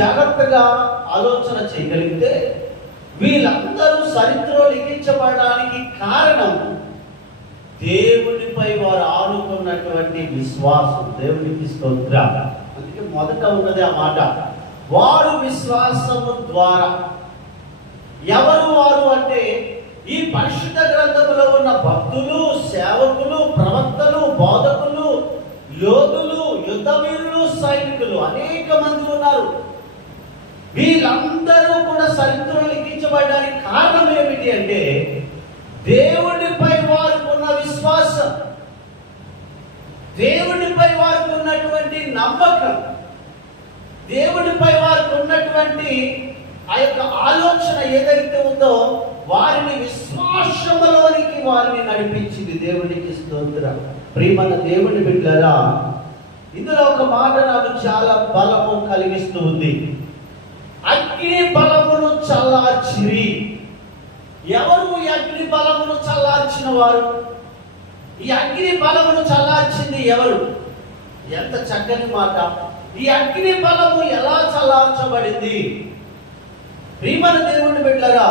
జాగ్రత్తగా ఆలోచన చేయగలిగితే వీళ్ళందరూ చరిత్రలో లిఖించబడడానికి కారణం దేవునిపై వారు ఆనుకున్నటువంటి విశ్వాసం. దేవునికి స్తోత్రం. అందుకే మొదట ఉన్నది ఆ మాట, వారు విశ్వాసము ద్వారా. ఎవరు వారు అంటే ఈ పరిశుద్ధ గ్రంథములో ఉన్న భక్తులు, సేవకులు, ప్రవక్తలు, బోధకులు, యోధులు, యుద్ధవీరులు, సైనికులు అనేక మంది ఉన్నారు. వీళ్ళందరూ కూడా చరిత్రలో లిఖించబడడానికి కారణం ఏమిటి అంటే దేవుడిపై వారికి ఉన్న విశ్వాసం, దేవుడిపై వారికి ఉన్నటువంటి నమ్మకం, దేవుడిపై వారికి ఉన్నటువంటి ఆ యొక్క ఆలోచన ఏదైతే ఉందో వారిని విశ్వాసంలోనికి వారిని నడిపించింది. దేవునికి స్తోత్రం. ప్రియమైన దేవుని బిడ్డలారా, ఇందులో ఒక మాట నాకు చాలా బలము కలిగిస్తూ ఉంది. అగ్ని బలమును చల్లార్చిరి. ఎవరు ఈ అగ్ని బలమును చల్లార్చిన వారు? ఈ అగ్ని బలమును చల్లార్చింది ఎవరు? ఎంత చక్కని మాట. ఈ అగ్ని బలము ఎలా చల్లార్చబడింది? ప్రియమైన దేవుని బిడ్డలారా,